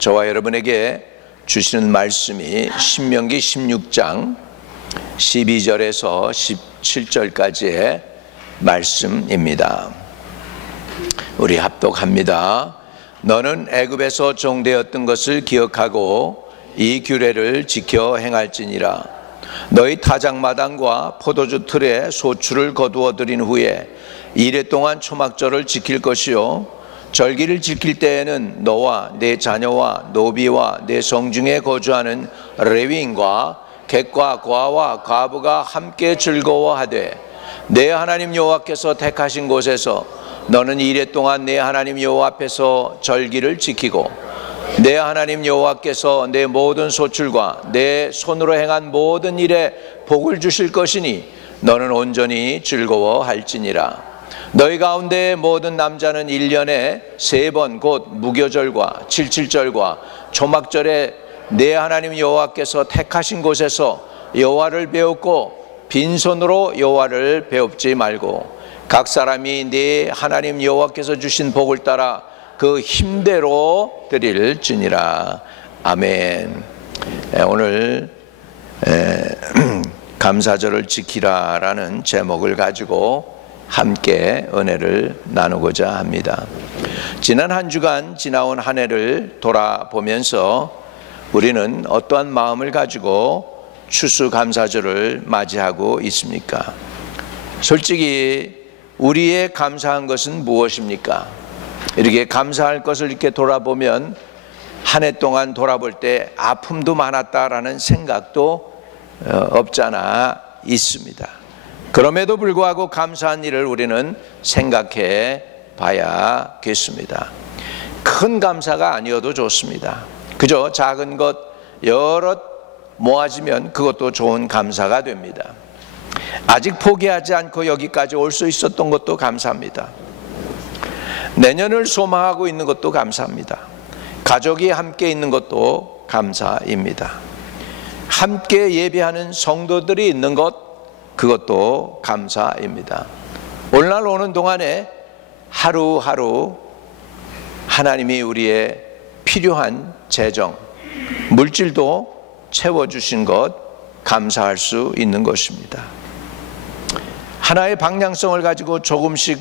저와 여러분에게 주시는 말씀이 신명기 16장 12절에서 17절까지의 말씀입니다. 우리 합독합니다. 너는 애굽에서 종되었던 것을 기억하고 이 규례를 지켜 행할지니라. 너희 타작마당과 포도주 틀에 소출을 거두어 들인 후에 이레 동안 초막절을 지킬 것이요, 절기를 지킬 때에는 너와 네 자녀와 노비와 네 성중에 거주하는 레위인과 객과 과와 과부가 함께 즐거워하되, 내 하나님 여호와께서 택하신 곳에서 너는 이레 동안 내 하나님 여호와 앞에서 절기를 지키고, 내 하나님 여호와께서 내 모든 소출과 내 손으로 행한 모든 일에 복을 주실 것이니 너는 온전히 즐거워할지니라. 너희 가운데 모든 남자는 1년에 3번 곧 무교절과 칠칠절과 초막절에 내 하나님 여호와께서 택하신 곳에서 여호와를 배웁고 빈손으로 여호와를 배웁지 말고, 각 사람이 네 하나님 여호와께서 주신 복을 따라 그 힘대로 드릴지니라. 아멘. 오늘 감사절을 지키라라는 제목을 가지고 함께 은혜를 나누고자 합니다. 지난 한 주간 지나온 한 해를 돌아보면서 우리는 어떠한 마음을 가지고 추수감사절을 맞이하고 있습니까? 솔직히 우리의 감사한 것은 무엇입니까? 이렇게 감사할 것을 이렇게 돌아보면 한 해 동안 돌아볼 때 아픔도 많았다라는 생각도 없잖아 있습니다. 그럼에도 불구하고 감사한 일을 우리는 생각해 봐야겠습니다. 큰 감사가 아니어도 좋습니다. 그저 작은 것 여럿 모아지면 그것도 좋은 감사가 됩니다. 아직 포기하지 않고 여기까지 올 수 있었던 것도 감사합니다. 내년을 소망하고 있는 것도 감사합니다. 가족이 함께 있는 것도 감사입니다. 함께 예배하는 성도들이 있는 것, 그것도 감사입니다. 오늘날 오는 동안에 하루하루 하나님이 우리의 필요한 재정, 물질도 채워주신 것 감사할 수 있는 것입니다. 하나의 방향성을 가지고 조금씩,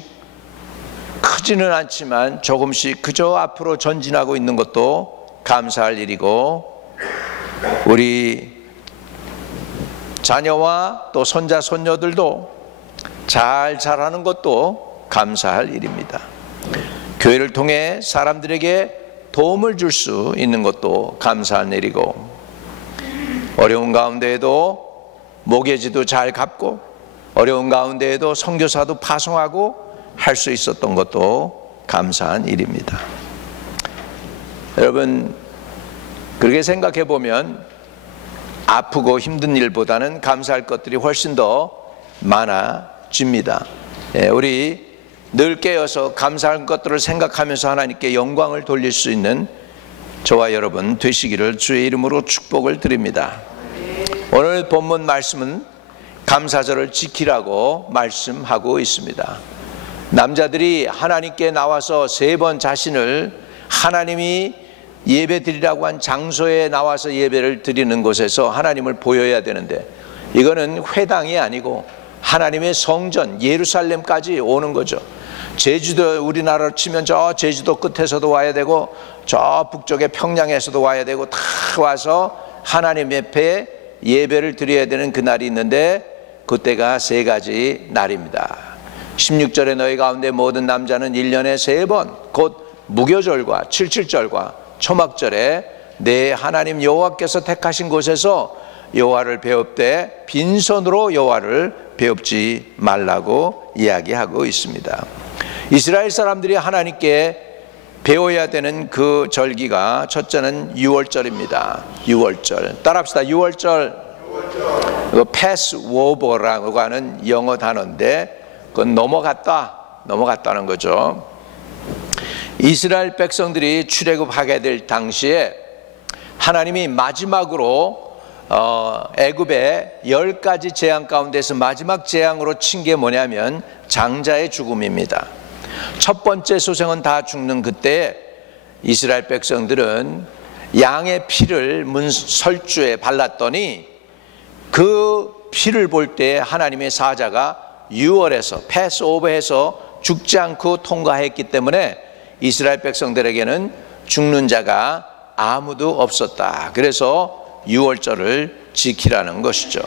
크지는 않지만 조금씩 그저 앞으로 전진하고 있는 것도 감사할 일이고, 우리 자녀와 또 손자 손녀들도 잘 자라는 것도 감사할 일입니다. 교회를 통해 사람들에게 도움을 줄 수 있는 것도 감사한 일이고, 어려운 가운데에도 모계지도 잘 갚고 어려운 가운데에도 선교사도 파송하고 할 수 있었던 것도 감사한 일입니다. 여러분, 그렇게 생각해 보면 아프고 힘든 일보다는 감사할 것들이 훨씬 더 많아집니다. 우리 늘 깨어서 감사할 것들을 생각하면서 하나님께 영광을 돌릴 수 있는 저와 여러분 되시기를 주의 이름으로 축복을 드립니다. 오늘 본문 말씀은 감사절을 지키라고 말씀하고 있습니다. 남자들이 하나님께 나와서 3번 자신을 하나님이 예배 드리라고 한 장소에 나와서 예배를 드리는 곳에서 하나님을 보여야 되는데, 이거는 회당이 아니고 하나님의 성전 예루살렘까지 오는 거죠. 제주도, 우리나라로 치면 저 제주도 끝에서도 와야 되고 저 북쪽의 평양에서도 와야 되고 다 와서 하나님 앞에 예배를 드려야 되는 그날이 있는데, 그때가 3가지 날입니다. 16절에 너희 가운데 모든 남자는 1년에 3번 곧 무교절과 칠칠절과 초막절에 내 하나님 여호와께서 택하신 곳에서 여호와를 배웁되 빈손으로 여호와를 배웁지 말라고 이야기하고 있습니다. 이스라엘 사람들이 하나님께 배워야 되는 그 절기가 첫째는 유월절입니다. 유월절, 따라합시다. 유월절. 패스오버라고 하는 영어 단어인데, 그건 넘어갔다는 거죠. 이스라엘 백성들이 출애굽하게 될 당시에 하나님이 마지막으로 애굽의 10가지 재앙 가운데서 마지막 재앙으로 친 게 뭐냐면 장자의 죽음입니다. 첫 번째 소생은 다 죽는 그때 이스라엘 백성들은 양의 피를 문 설주에 발랐더니 그 피를 볼 때 하나님의 사자가 유월해서 패스오버해서 죽지 않고 통과했기 때문에 이스라엘 백성들에게는 죽는 자가 아무도 없었다. 그래서 유월절을 지키라는 것이죠.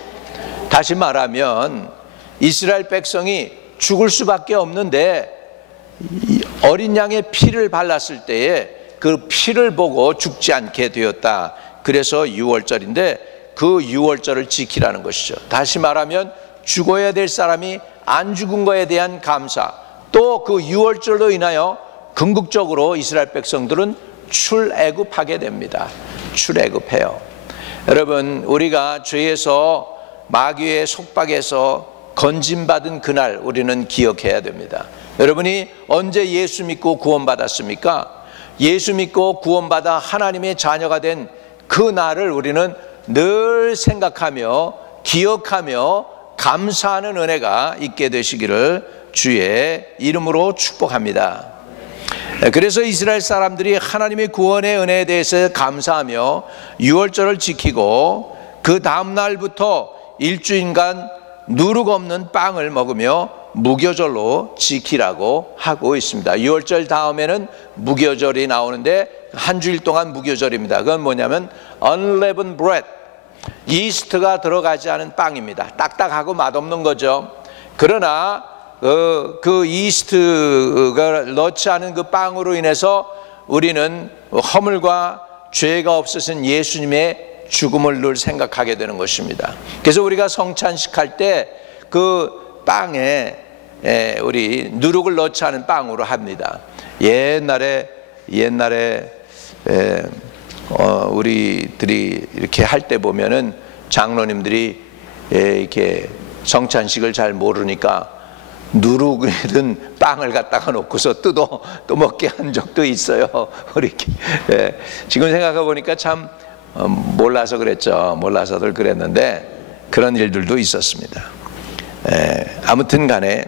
다시 말하면 이스라엘 백성이 죽을 수밖에 없는데 어린 양의 피를 발랐을 때에 그 피를 보고 죽지 않게 되었다. 그래서 유월절인데 그 유월절을 지키라는 것이죠. 다시 말하면 죽어야 될 사람이 안 죽은 거에 대한 감사, 또 그 유월절로 인하여 궁극적으로 이스라엘 백성들은 출애굽하게 됩니다. 출애굽해요. 여러분, 우리가 죄에서 마귀의 속박에서 건짐받은 그날 우리는 기억해야 됩니다. 여러분이 언제 예수 믿고 구원받았습니까? 예수 믿고 구원받아 하나님의 자녀가 된 그 날을 우리는 늘 생각하며 기억하며 감사하는 은혜가 있게 되시기를 주의 이름으로 축복합니다. 그래서 이스라엘 사람들이 하나님의 구원의 은혜에 대해서 감사하며 유월절을 지키고 그 다음 날부터 일주일간 누룩 없는 빵을 먹으며 무교절로 지키라고 하고 있습니다. 유월절 다음에는 무교절이 나오는데 한 주일 동안 무교절입니다. 그건 뭐냐면 unleavened bread, 이스트가 들어가지 않은 빵입니다. 딱딱하고 맛없는 거죠. 그러나 그 이스트가 넣지 않은 그 빵으로 인해서 우리는 허물과 죄가 없으신 예수님의 죽음을 늘 생각하게 되는 것입니다. 그래서 우리가 성찬식 할 때 그 빵에 우리 누룩을 넣지 않은 빵으로 합니다. 옛날에 우리들이 이렇게 할 때 보면은 장로님들이 이렇게 성찬식을 잘 모르니까 누룩이든 빵을 갖다가 놓고서 또 먹게 한 적도 있어요. 지금 생각해 보니까 참 몰라서 그랬죠. 몰라서들 그랬는데 그런 일들도 있었습니다. 아무튼 간에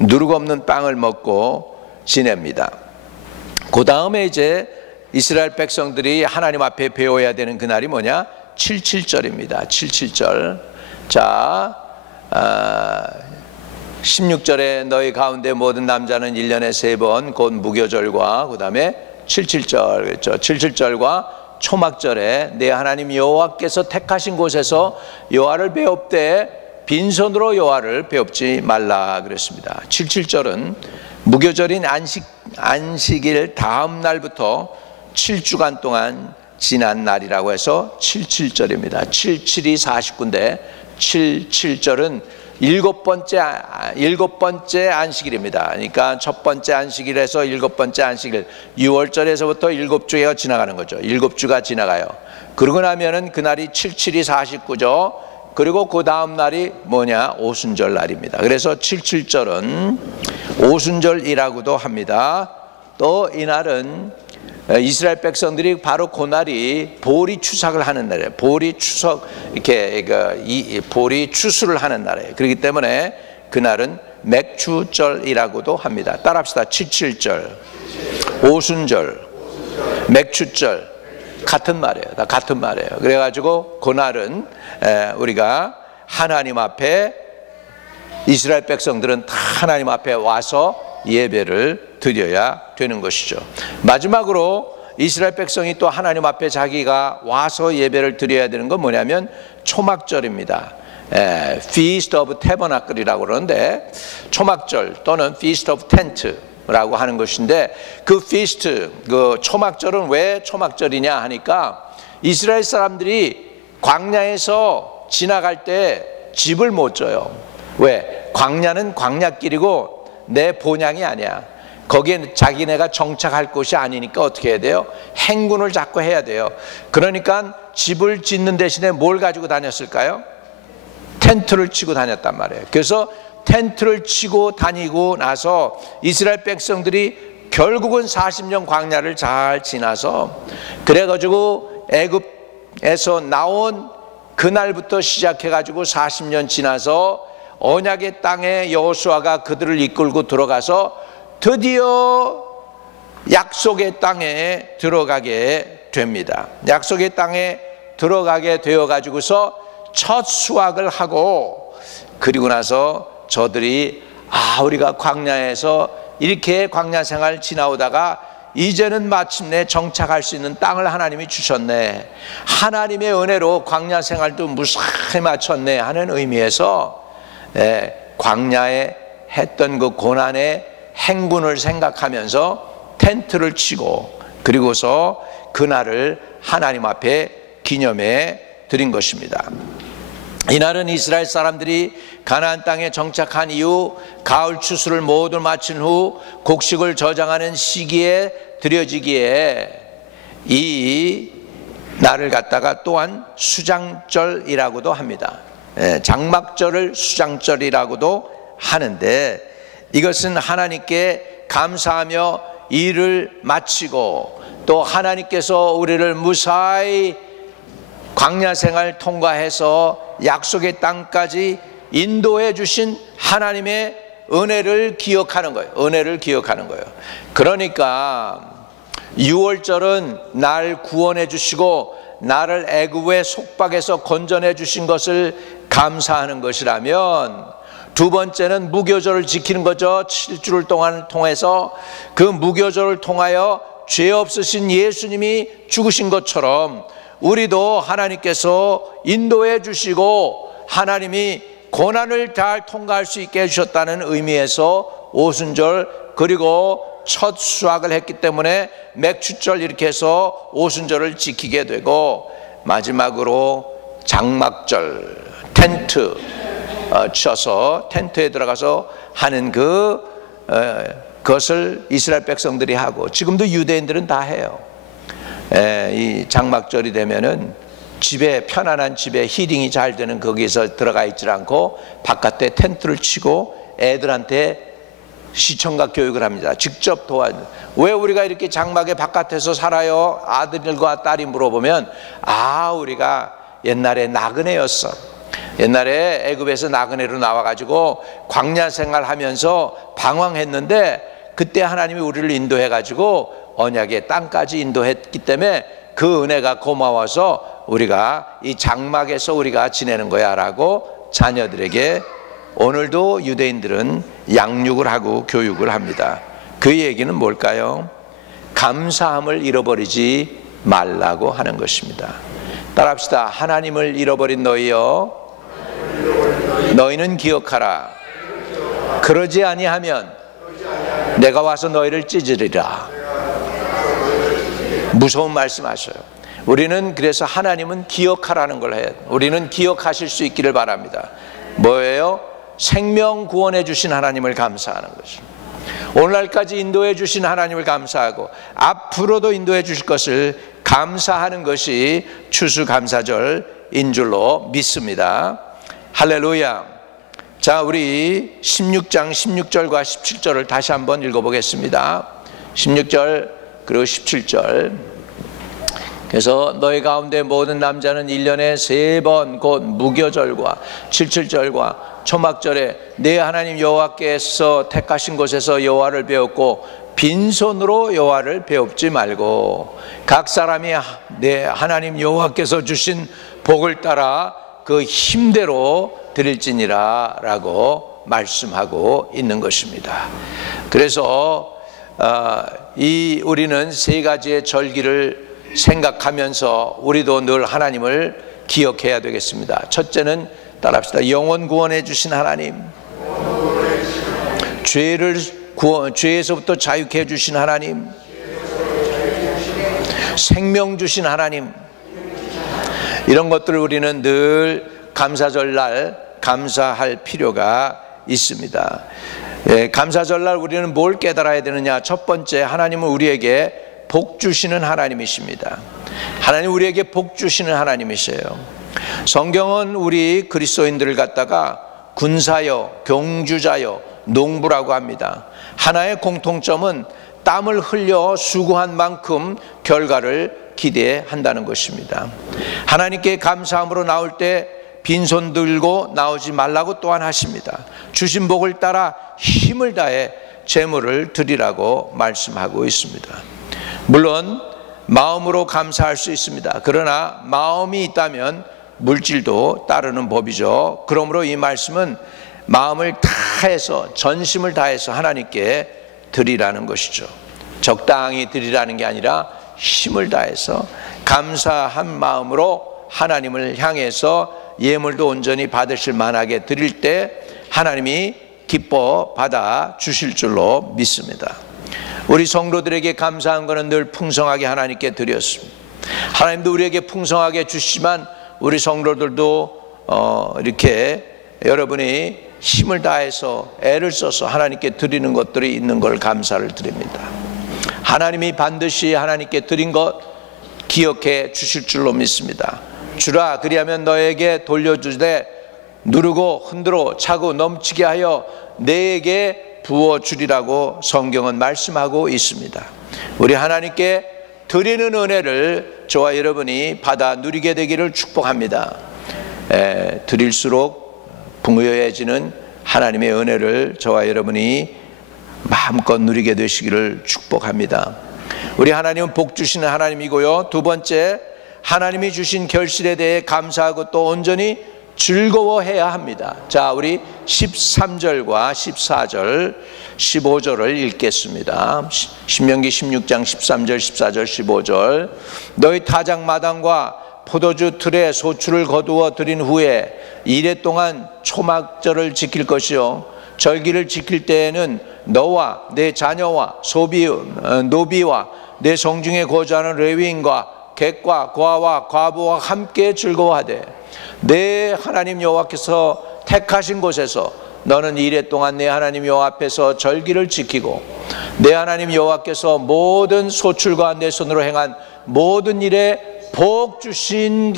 누룩 없는 빵을 먹고 지냅니다. 그 다음에 이제 이스라엘 백성들이 하나님 앞에 배워야 되는 그날이 뭐냐? 77절입니다. 77절. 자, 16절에 너희 가운데 모든 남자는 1년에 3번 곧 무교절과 그 다음에 77절 그랬죠. 77절과 초막절에 내 하나님 여호와께서 택하신 곳에서 여호와를 배웁되 빈손으로 여호와를 배웁지 말라 그랬습니다. 77절은 무교절인 안식일 다음 날부터 7주간 동안 지난 날이라고 해서 77절입니다. 77이 49인데 77절은 일곱 번째 안식일입니다. 그러니까 첫 번째 안식일에서 일곱 번째 안식일, 6월절에서부터 7주가 지나가는 거죠. 7주가 지나가요. 그러고 나면은 그날이 77이 49죠. 그리고 그 다음 날이 뭐냐? 오순절 날입니다. 그래서 77절은 오순절이라고도 합니다. 또 이날은 이스라엘 백성들이 바로 그 날이 보리 추석을 하는 날이에요. 보리 추석, 이렇게 보리 추수를 하는 날이에요. 그렇기 때문에 그날은 맥추절이라고도 합니다. 따라합시다. 77절, 오순절, 맥추절 같은 말이에요. 다 같은 말이에요. 그래가지고 그날은 우리가 하나님 앞에, 이스라엘 백성들은 다 하나님 앞에 와서 예배를 드려야 되는 것이죠. 마지막으로 이스라엘 백성이 또 하나님 앞에 자기가 와서 예배를 드려야 되는 건 뭐냐면 초막절입니다. Feast of Tabernacle이라고 그러는데, 초막절 또는 Feast of Tent라고 하는 것인데, 그 feast, 그 초막절은 왜 초막절이냐 하니까 이스라엘 사람들이 광야에서 지나갈 때 집을 못 져요. 왜? 광야는 광야길이고 내 본향이 아니야. 거기에 자기네가 정착할 곳이 아니니까 어떻게 해야 돼요? 행군을 자꾸 해야 돼요. 그러니까 집을 짓는 대신에 뭘 가지고 다녔을까요? 텐트를 치고 다녔단 말이에요. 그래서 텐트를 치고 다니고 나서 이스라엘 백성들이 결국은 40년 광야를 잘 지나서, 그래가지고 애굽에서 나온 그날부터 시작해가지고 40년 지나서 언약의 땅에 여호수아가 그들을 이끌고 들어가서 드디어 약속의 땅에 들어가게 됩니다. 약속의 땅에 들어가게 되어 가지고서 첫 수확을 하고, 그리고 나서 저들이 우리가 광야에서 이렇게 광야 생활 지나오다가 이제는 마침내 정착할 수 있는 땅을 하나님이 주셨네, 하나님의 은혜로 광야 생활도 무사히 마쳤네 하는 의미에서 광야에 했던 그 고난의 행군을 생각하면서 텐트를 치고, 그리고서 그날을 하나님 앞에 기념해 드린 것입니다. 이날은 이스라엘 사람들이 가나안 땅에 정착한 이후 가을 추수를 모두 마친 후 곡식을 저장하는 시기에 드려지기에 이 날을 갖다가 또한 수장절이라고도 합니다. 장막절을 수장절이라고도 하는데, 이것은 하나님께 감사하며 일을 마치고 또 하나님께서 우리를 무사히 광야 생활 통과해서 약속의 땅까지 인도해 주신 하나님의 은혜를 기억하는 거예요. 은혜를 기억하는 거예요. 그러니까 6월절은 날 구원해 주시고 나를 애굽의 속박에서 건져내 주신 것을 감사하는 것이라면, 두 번째는 무교절을 지키는 거죠. 7주를 동안 통해서 그 무교절을 통하여 죄 없으신 예수님이 죽으신 것처럼 우리도 하나님께서 인도해 주시고 하나님이 고난을 잘 통과할 수 있게 해주셨다는 의미에서 오순절, 그리고 첫 수확을 했기 때문에 맥추절, 이렇게 해서 오순절을 지키게 되고, 마지막으로 장막절, 텐트 쳐서 텐트에 들어가서 하는 그것을 이스라엘 백성들이 하고, 지금도 유대인들은 다 해요. 이 장막절이 되면은 집에, 편안한 집에 히딩이 잘 되는 거기에서 들어가 있지 않고 바깥에 텐트를 치고 애들한테 시청각 교육을 합니다. 직접 왜 우리가 이렇게 장막의 바깥에서 살아요? 아들과 딸이 물어보면, 우리가 옛날에 나그네였어. 옛날에 애굽에서 나그네로 나와가지고 광야 생활하면서 방황했는데 그때 하나님이 우리를 인도해가지고 언약의 땅까지 인도했기 때문에 그 은혜가 고마워서 우리가 이 장막에서 우리가 지내는 거야 라고 자녀들에게 오늘도 유대인들은 양육을 하고 교육을 합니다. 그 얘기는 뭘까요? 감사함을 잃어버리지 말라고 하는 것입니다. 따라합시다. 하나님을 잃어버린 너희여, 너희는 기억하라. 그러지 아니하면 내가 와서 너희를 찢으리라. 무서운 말씀하셔요. 우리는 그래서 하나님은 기억하라는 걸 해요. 우리는 기억하실 수 있기를 바랍니다. 뭐예요? 생명 구원해 주신 하나님을 감사하는 것입니다. 오늘날까지 인도해 주신 하나님을 감사하고 앞으로도 인도해 주실 것을 감사하는 것이 추수감사절인 줄로 믿습니다. 할렐루야. 자, 우리 16장 16절과 17절을 다시 한번 읽어보겠습니다. 16절 그리고 17절. 그래서 너희 가운데 모든 남자는 1년에 3번 곧 무교절과 77절과 초막절에 내 하나님 여호와께서 택하신 곳에서 여호와를 배웠고 빈손으로 여호와를 배웁지 말고 각 사람이 내 하나님 여호와께서 주신 복을 따라 그 힘대로 드릴지니라 라고 말씀하고 있는 것입니다. 그래서 우리는 세 가지의 절기를 생각하면서 우리도 늘 하나님을 기억해야 되겠습니다. 첫째는 따라합시다. 영혼 구원해 주신 하나님, 죄에서부터 자유케 해 주신 하나님, 생명 주신 하나님, 이런 것들을 우리는 늘 감사절날 감사할 필요가 있습니다. 감사절날 우리는 뭘 깨달아야 되느냐? 첫 번째, 하나님은 우리에게 복 주시는 하나님이십니다. 하나님 우리에게 복 주시는 하나님이세요. 성경은 우리 그리스도인들을 갖다가 군사여, 경주자여, 농부라고 합니다. 하나의 공통점은 땀을 흘려 수고한 만큼 결과를 기대한다는 것입니다. 하나님께 감사함으로 나올 때 빈손 들고 나오지 말라고 또한 하십니다. 주신 복을 따라 힘을 다해 제물을 드리라고 말씀하고 있습니다. 물론 마음으로 감사할 수 있습니다. 그러나 마음이 있다면 물질도 따르는 법이죠. 그러므로 이 말씀은 마음을 다해서, 전심을 다해서 하나님께 드리라는 것이죠. 적당히 드리라는 게 아니라 힘을 다해서 감사한 마음으로 하나님을 향해서 예물도 온전히 받으실 만하게 드릴 때 하나님이 기뻐 받아 주실 줄로 믿습니다. 우리 성도들에게 감사한 것은 늘 풍성하게 하나님께 드렸습니다. 하나님도 우리에게 풍성하게 주시지만 우리 성도들도 이렇게 여러분이 힘을 다해서 애를 써서 하나님께 드리는 것들이 있는 걸 감사를 드립니다. 하나님이 반드시 하나님께 드린 것 기억해 주실 줄로 믿습니다. 주라, 그리하면 너에게 돌려주되 누르고 흔들어 차고 넘치게 하여 내게 부어주리라고 성경은 말씀하고 있습니다. 우리 하나님께 드리는 은혜를 저와 여러분이 받아 누리게 되기를 축복합니다. 드릴수록 풍요해지는 하나님의 은혜를 저와 여러분이 마음껏 누리게 되시기를 축복합니다. 우리 하나님은 복 주시는 하나님이고요, 두 번째, 하나님이 주신 결실에 대해 감사하고 또 온전히 즐거워해야 합니다. 자, 우리 13절과 14절, 15절을 읽겠습니다. 신명기 16장 13절, 14절, 15절. 너희 타작마당과 포도주 틀에 소출을 거두어 드린 후에 이래 동안 초막절을 지킬 것이요, 절기를 지킬 때에는 너와 내 자녀와 노비와 내 성중에 거주하는 레위인과 객과 고아와 과부와 함께 즐거워하되 내 하나님 여호와께서 택하신 곳에서 너는 이래 동안 내 하나님 여호와 앞에서 절기를 지키고 내 하나님 여호와께서 모든 소출과 내 손으로 행한 모든 일에 복 주실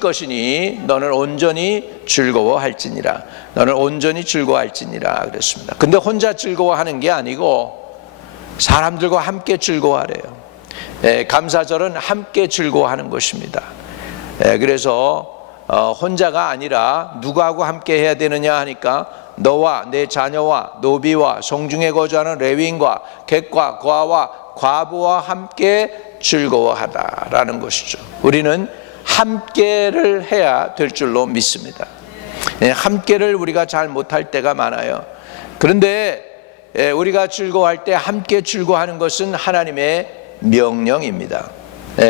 것이니 너는 온전히 즐거워할지니라. 너는 온전히 즐거워할지니라 그랬습니다. 근데 혼자 즐거워하는 게 아니고 사람들과 함께 즐거워하래요. 감사절은 함께 즐거워하는 것입니다. 그래서 혼자가 아니라 누구하고 함께 해야 되느냐 하니까 너와 내 자녀와 노비와 성중에 거주하는 레위인과 객과 고아와 과부와 함께 즐거워하다라는 것이죠. 우리는 함께를 해야 될 줄로 믿습니다. 함께를 우리가 잘 못할 때가 많아요. 그런데 우리가 즐거워할 때 함께 즐거워하는 것은 하나님의 명령입니다.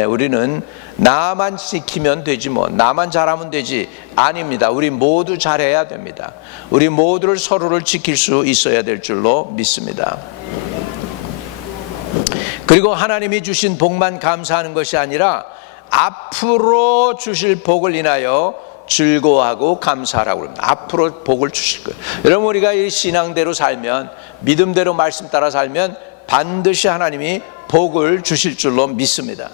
우리는 나만 지키면 되지 나만 잘하면 되지, 아닙니다. 우리 모두 잘해야 됩니다. 우리 모두를 서로를 지킬 수 있어야 될 줄로 믿습니다. 그리고 하나님이 주신 복만 감사하는 것이 아니라 앞으로 주실 복을 인하여 즐거워하고 감사하라고 합니다. 앞으로 복을 주실 거예요. 여러분, 우리가 이 신앙대로 살면, 믿음대로 말씀 따라 살면 반드시 하나님이 복을 주실 줄로 믿습니다.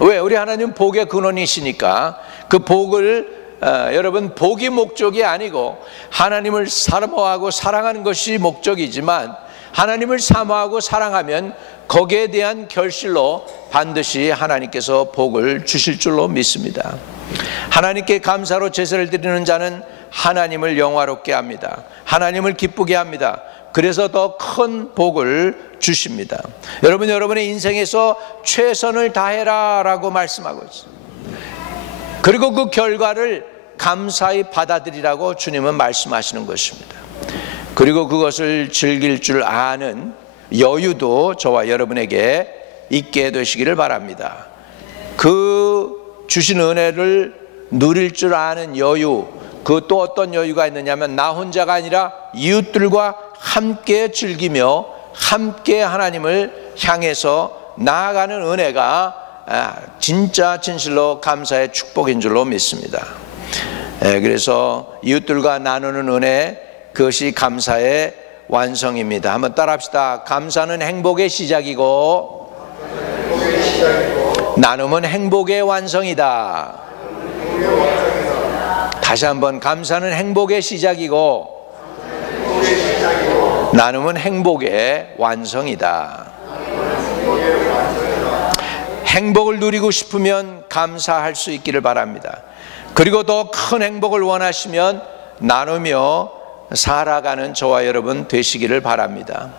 왜? 우리 하나님은 복의 근원이시니까 그 복을 여러분, 복이 목적이 아니고 하나님을 사모하고 사랑하는 것이 목적이지만 하나님을 사모하고 사랑하면 거기에 대한 결실로 반드시 하나님께서 복을 주실 줄로 믿습니다. 하나님께 감사로 제사를 드리는 자는 하나님을 영화롭게 합니다. 하나님을 기쁘게 합니다. 그래서 더 큰 복을 주십니다. 여러분, 여러분의 인생에서 최선을 다해라 라고 말씀하고 있습니다. 그리고 그 결과를 감사히 받아들이라고 주님은 말씀하시는 것입니다. 그리고 그것을 즐길 줄 아는 여유도 저와 여러분에게 있게 되시기를 바랍니다. 그 주신 은혜를 누릴 줄 아는 여유, 그 또 어떤 여유가 있느냐면 나 혼자가 아니라 이웃들과 함께 즐기며 함께 하나님을 향해서 나아가는 은혜가 진짜 진실로 감사의 축복인 줄로 믿습니다. 그래서 이웃들과 나누는 은혜, 그것이 감사의 완성입니다. 한번 따라합시다. 감사는 행복의 시작이고 나눔은 행복의 완성이다. 다시 한번, 감사는 행복의 시작이고 나눔은 행복의 완성이다. 행복을 누리고 싶으면 감사할 수 있기를 바랍니다. 그리고 더 큰 행복을 원하시면 나누며 살아가는 저와 여러분 되시기를 바랍니다.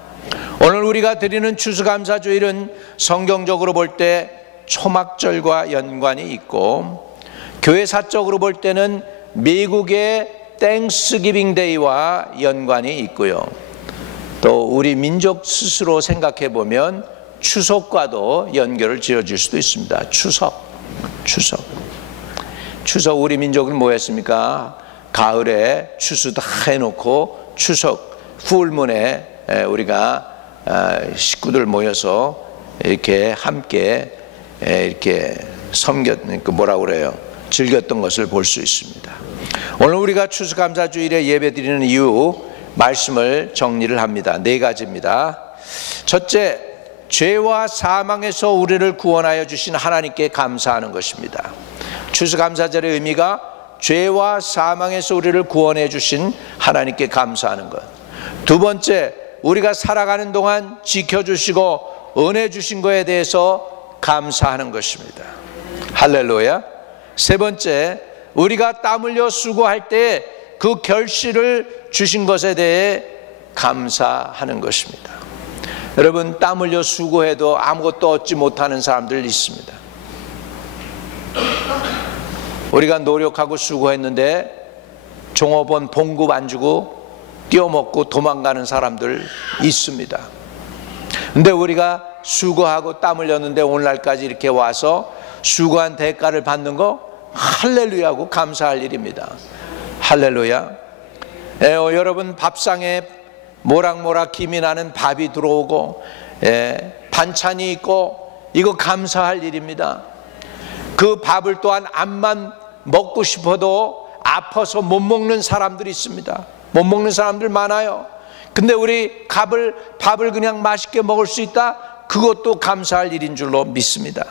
오늘 우리가 드리는 추수감사주일은 성경적으로 볼 때 초막절과 연관이 있고, 교회사적으로 볼 때는 미국의 땡스기빙 데이와 연관이 있고요. 또 우리 민족 스스로 생각해 보면 추석과도 연결을 지어줄 수도 있습니다. 추석 우리 민족은 뭐 했습니까? 가을에 추수 다 해놓고 추석 풀문에 우리가 식구들 모여서 이렇게 함께 이렇게 즐겼던 것을 볼 수 있습니다. 오늘 우리가 추수감사주일에 예배드리는 이유 말씀을 정리를 합니다. 4가지입니다. 첫째, 죄와 사망에서 우리를 구원하여 주신 하나님께 감사하는 것입니다. 추수감사절의 의미가 죄와 사망에서 우리를 구원해 주신 하나님께 감사하는 것. 두 번째, 우리가 살아가는 동안 지켜주시고 은혜 주신 것에 대해서 감사하는 것입니다. 할렐루야. 세 번째, 우리가 땀 흘려 수고할 때 그 결실을 주신 것에 대해 감사하는 것입니다. 여러분, 땀 흘려 수고해도 아무것도 얻지 못하는 사람들 있습니다. 우리가 노력하고 수고했는데 종업원 봉급 안 주고 띄어먹고 도망가는 사람들 있습니다. 근데 우리가 수고하고 땀 흘렸는데 오늘날까지 이렇게 와서 수고한 대가를 받는 거 할렐루야고 감사할 일입니다. 할렐루야. 여러분, 밥상에 모락모락 김이 나는 밥이 들어오고 반찬이 있고, 이거 감사할 일입니다. 그 밥을 또한 암만 먹고 싶어도 아파서 못 먹는 사람들이 있습니다. 못 먹는 사람들 많아요. 근데 우리 밥을 그냥 맛있게 먹을 수 있다? 그것도 감사할 일인 줄로 믿습니다.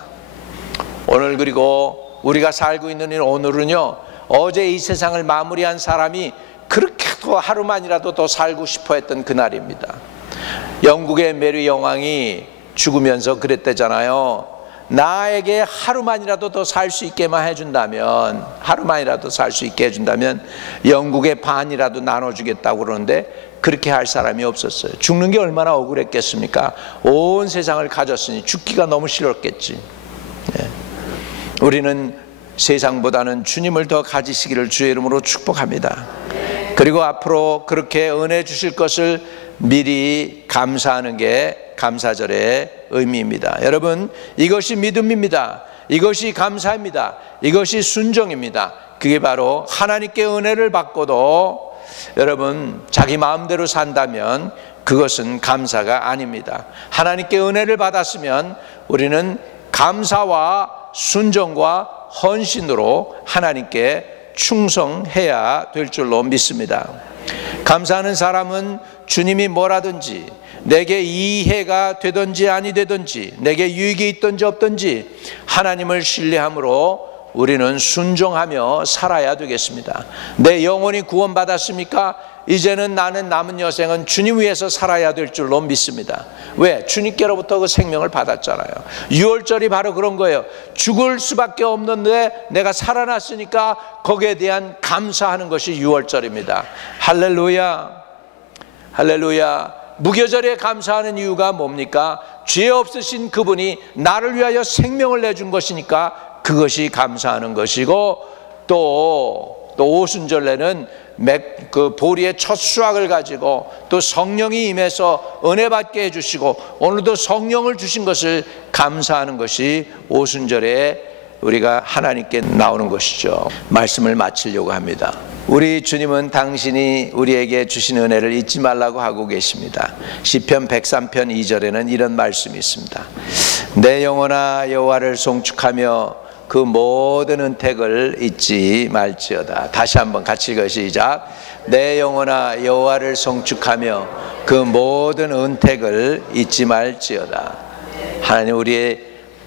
오늘, 그리고 우리가 살고 있는 오늘은요, 어제 이 세상을 마무리한 사람이 그렇게도 하루만이라도 더 살고 싶어 했던 그날입니다. 영국의 메리 여왕이 죽으면서 그랬대잖아요. 나에게 하루만이라도 더 살 수 있게만 해준다면, 하루만이라도 살 수 있게 해준다면 영국의 반이라도 나눠주겠다고 그러는데 그렇게 할 사람이 없었어요. 죽는 게 얼마나 억울했겠습니까? 온 세상을 가졌으니 죽기가 너무 싫었겠지. 우리는 세상보다는 주님을 더 가지시기를 주의 이름으로 축복합니다. 그리고 앞으로 그렇게 은혜 주실 것을 미리 감사하는 게 감사절의 의미입니다. 여러분, 이것이 믿음입니다. 이것이 감사입니다. 이것이 순종입니다. 그게 바로 하나님께 은혜를 받고도 여러분 자기 마음대로 산다면 그것은 감사가 아닙니다. 하나님께 은혜를 받았으면 우리는 감사와 순종과 헌신으로 하나님께 충성해야 될 줄로 믿습니다. 감사하는 사람은 주님이 뭐라든지, 내게 이해가 되든지 아니 되든지, 내게 유익이 있든지 없든지 하나님을 신뢰함으로 우리는 순종하며 살아야 되겠습니다. 내 영혼이 구원받았습니까? 이제는 나는 남은 여생은 주님 위해서 살아야 될 줄로 믿습니다. 왜? 주님께로부터 그 생명을 받았잖아요. 유월절이 바로 그런 거예요. 죽을 수밖에 없는데 내가 살아났으니까 거기에 대한 감사하는 것이 유월절입니다. 할렐루야. 할렐루야. 무교절에 감사하는 이유가 뭡니까? 죄 없으신 그분이 나를 위하여 생명을 내준 것이니까 그것이 감사하는 것이고, 또 오순절에는 그 보리의 첫 수확을 가지고 또 성령이 임해서 은혜 받게 해주시고 오늘도 성령을 주신 것을 감사하는 것이 오순절에 우리가 하나님께 나오는 것이죠. 말씀을 마치려고 합니다. 우리 주님은 당신이 우리에게 주신 은혜를 잊지 말라고 하고 계십니다. 시편 103편 2절에는 이런 말씀이 있습니다. 내 영혼아 여호와를 송축하며 그 모든 은택을 잊지 말지어다. 다시 한번 같이 읽어 시작. 내 영혼아 여호와를 송축하며 그 모든 은택을 잊지 말지어다. 하나님,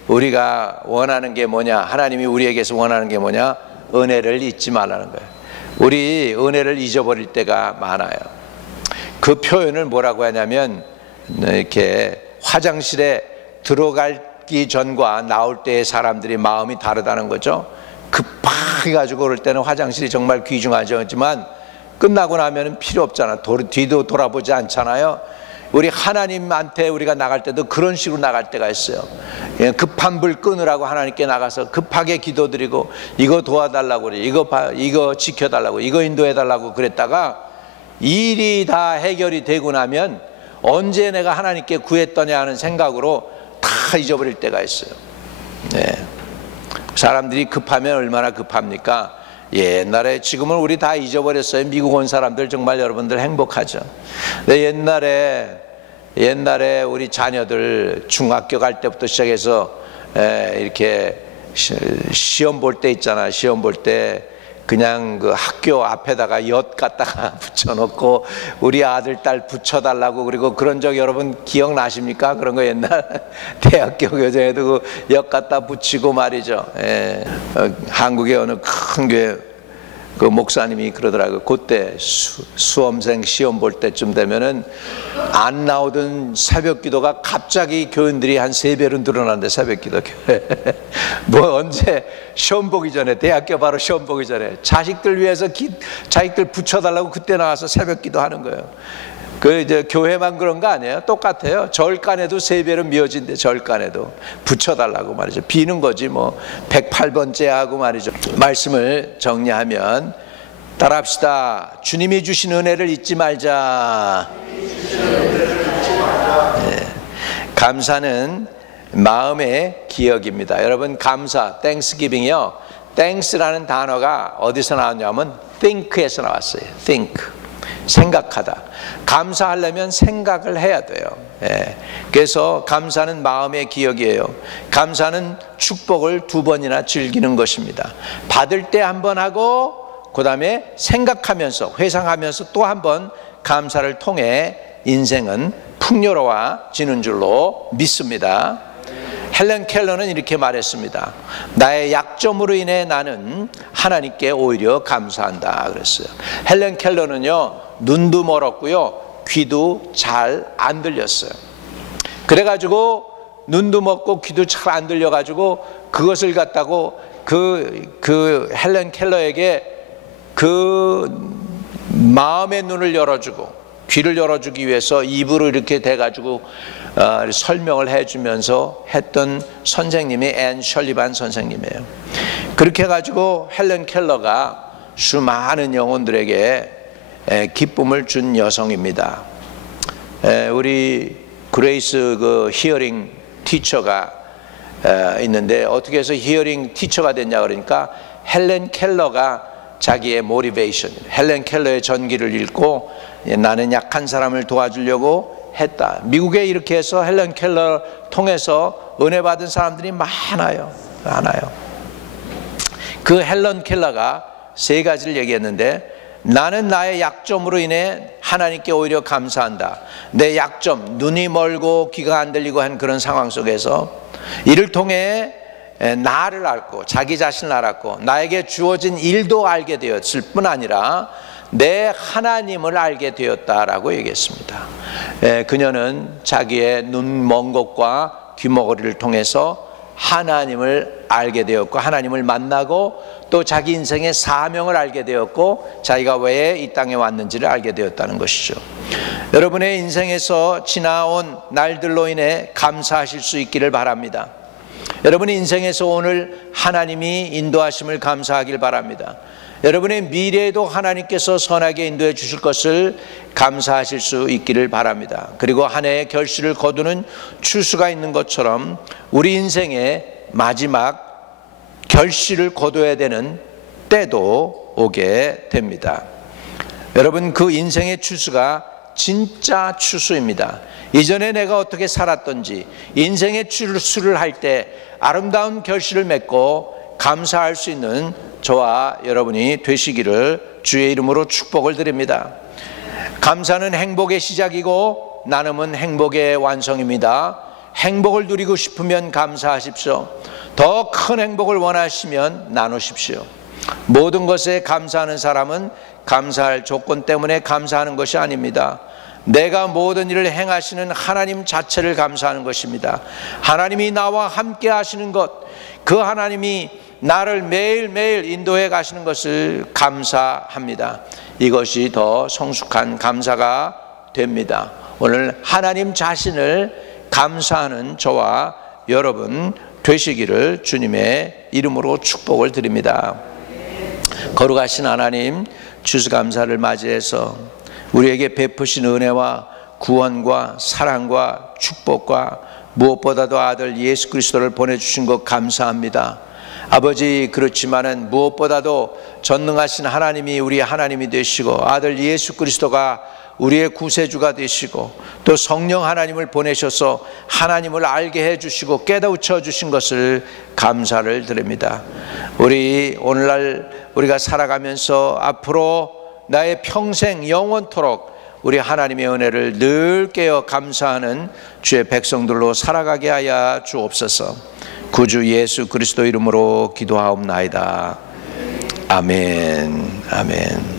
우리가 원하는 게 뭐냐? 하나님이 우리에게서 원하는 게 뭐냐? 은혜를 잊지 말라는 거예요. 우리 은혜를 잊어버릴 때가 많아요. 그 표현을 뭐라고 하냐면, 이렇게 화장실에 들어가기 전과 나올 때의 사람들이 마음이 다르다는 거죠. 급해가지고 그럴 때는 화장실이 정말 귀중하지만 끝나고 나면 필요 없잖아. 뒤도 돌아보지 않잖아요. 우리 하나님한테 우리가 나갈 때도 그런 식으로 나갈 때가 있어요. 급한 불 끄느라고 하나님께 나가서 급하게 기도드리고 이거 도와달라고 그래, 이거 지켜달라고, 이거 인도해달라고 그랬다가 일이 다 해결이 되고 나면 언제 내가 하나님께 구했더냐 하는 생각으로 다 잊어버릴 때가 있어요. 네. 사람들이 급하면 얼마나 급합니까? 옛날에, 지금은 우리 다 잊어버렸어요. 미국 온 사람들 정말 여러분들 행복하죠. 근데 옛날에 우리 자녀들 중학교 갈 때부터 시작해서 이렇게 시험 볼 때 있잖아. 시험 볼 때 그냥 그 학교 앞에다가 엿 갖다가 붙여놓고 우리 아들 딸 붙여달라고, 그리고 그런 적 여러분 기억나십니까? 그런 거 옛날 대학교 교재에도 그 엿 갖다 붙이고 말이죠. 한국의 어느 큰 교회 그 목사님이 그러더라고요. 그때 수험생 시험 볼 때쯤 되면은 안 나오던 새벽 기도가 갑자기 교인들이 한 3배로 늘어난대. 새벽 기도 교회. 뭐 언제 시험 보기 전에, 대학교 바로 시험 보기 전에 자식들 위해서 자식들 붙여달라고 그때 나와서 새벽 기도 하는 거예요. 그 이제 교회만 그런 거 아니에요? 똑같아요. 절간에도 3배로 미어진대. 절간에도 붙여달라고 말이죠. 비는 거지 뭐. 108번째 하고 말이죠. 말씀을 정리하면 따라합시다. 주님이 주신 은혜를 잊지 말자. 네. 감사는 마음의 기억입니다. 여러분, 감사, 땡스기빙이요, 땡스라는 단어가 어디서 나왔냐면 think에서 나왔어요. think, 생각하다. 감사하려면 생각을 해야 돼요. 그래서 감사는 마음의 기억이에요. 감사는 축복을 2번이나 즐기는 것입니다. 받을 때 1번 하고, 그 다음에 생각하면서, 회상하면서 또 1번 감사를 통해 인생은 풍요로워지는 줄로 믿습니다. 헬렌 켈러는 이렇게 말했습니다. 나의 약점으로 인해 나는 하나님께 오히려 감사한다 그랬어요. 헬렌 켈러는요, 눈도 멀었고요, 귀도 잘 안 들렸어요. 그래가지고 눈도 멀고 귀도 잘 안 들려가지고 그것을 갖다고 그 헬렌 켈러에게 그 마음의 눈을 열어주고 귀를 열어주기 위해서 입으로 이렇게 대가지고 설명을 해주면서 했던 선생님이 앤 셜리반 선생님이에요. 그렇게 해가지고 헬렌 켈러가 수많은 영혼들에게 기쁨을 준 여성입니다. 우리 그레이스 그 히어링 티처가 있는데 어떻게 해서 히어링 티처가 됐냐 그러니까 헬렌 켈러가 자기의 모티베이션, 헬렌 켈러의 전기를 읽고 나는 약한 사람을 도와주려고 했다. 미국에 이렇게 해서 헬렌 켈러 통해서 은혜 받은 사람들이 많아요. 그 헬렌 켈러가 3가지를 얘기했는데, 나는 나의 약점으로 인해 하나님께 오히려 감사한다. 내 약점, 눈이 멀고 귀가 안 들리고 한 그런 상황 속에서 이를 통해 나를 알고 자기 자신을 알았고 나에게 주어진 일도 알게 되었을 뿐 아니라 내 하나님을 알게 되었다라고 얘기했습니다. 그녀는 자기의 눈 먼 것과 귀머거리를 통해서 하나님을 알게 되었고 하나님을 만나고 또 자기 인생의 사명을 알게 되었고 자기가 왜 이 땅에 왔는지를 알게 되었다는 것이죠. 여러분의 인생에서 지나온 날들로 인해 감사하실 수 있기를 바랍니다. 여러분의 인생에서 오늘 하나님이 인도하심을 감사하길 바랍니다. 여러분의 미래에도 하나님께서 선하게 인도해 주실 것을 감사하실 수 있기를 바랍니다. 그리고 한 해의 결실을 거두는 추수가 있는 것처럼 우리 인생의 마지막 결실을 거둬야 되는 때도 오게 됩니다. 여러분, 그 인생의 추수가 진짜 추수입니다. 이전에 내가 어떻게 살았던지 인생의 추수를 할 때 아름다운 결실을 맺고 감사할 수 있는 저와 여러분이 되시기를 주의 이름으로 축복을 드립니다. 감사는 행복의 시작이고 나눔은 행복의 완성입니다. 행복을 누리고 싶으면 감사하십시오. 더 큰 행복을 원하시면 나누십시오. 모든 것에 감사하는 사람은 감사할 조건 때문에 감사하는 것이 아닙니다. 내가 모든 일을 행하시는 하나님 자체를 감사하는 것입니다. 하나님이 나와 함께 하시는 것, 그 하나님이 나를 매일매일 인도해 가시는 것을 감사합니다. 이것이 더 성숙한 감사가 됩니다. 오늘 하나님 자신을 감사하는 저와 여러분 되시기를 주님의 이름으로 축복을 드립니다. 거룩하신 하나님, 추수감사를 맞이해서 우리에게 베푸신 은혜와 구원과 사랑과 축복과 무엇보다도 아들 예수 그리스도를 보내주신 것 감사합니다. 아버지, 그렇지만은 무엇보다도 전능하신 하나님이 우리의 하나님이 되시고 아들 예수 그리스도가 우리의 구세주가 되시고 또 성령 하나님을 보내셔서 하나님을 알게 해주시고 깨닫춰 주신 것을 감사를 드립니다. 우리 오늘날 우리가 살아가면서 앞으로 나의 평생 영원토록 우리 하나님의 은혜를 늘 깨어 감사하는 주의 백성들로 살아가게 하여 주옵소서. 구주 예수 그리스도 이름으로 기도하옵나이다. 아멘. 아멘.